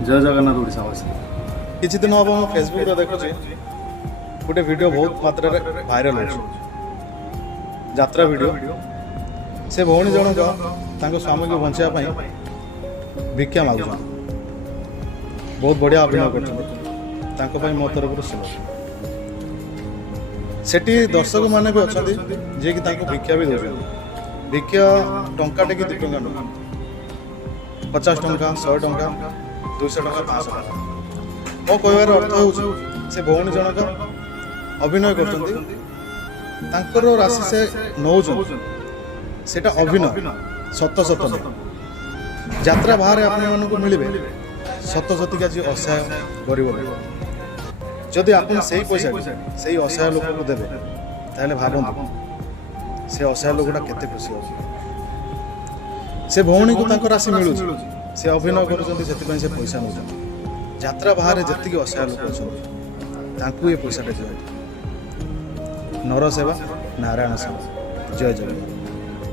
जय जगन्नाथ ओडिशावासी। किछि दिन हम फेसबुक रे देखुछि गोटे वीडियो बहुत मात्रा रे वायरल हो यात्रा वीडियो से भौणी जनक तांको स्वामी को बंचाया पाई भिक्षा मागु बहुत बढ़िया अभिनय कर मो तरफ सेठी दर्शक माने भी अच्छा जे कि तांको भिक्षा भी दौरान भिक्षा टंकाटे कि 2 टंका नुह 50 टंका 100 टंका 200 टंका 500 टंका मो कहबार अर्थ हो से भौणी जनक अभिनय कर राशि से नौ सेटा अभिनय सत सत यात्रा बाहर आपण मानक मिलबे सत सतिका जी असहाय गरीब लोक जदि आप पैसा से असहाय लोक को देवे ताहले भावतु से असहाय लोकटा केते खुशी हो से भौणी को तांको राशि मिलू से अभिनय कर से पैसा नौ यात्रा बाहर जी असहाय लोक अच्छा ये पैसा दिया नर सेवा नारायण सेवा जय जगन्नाथ।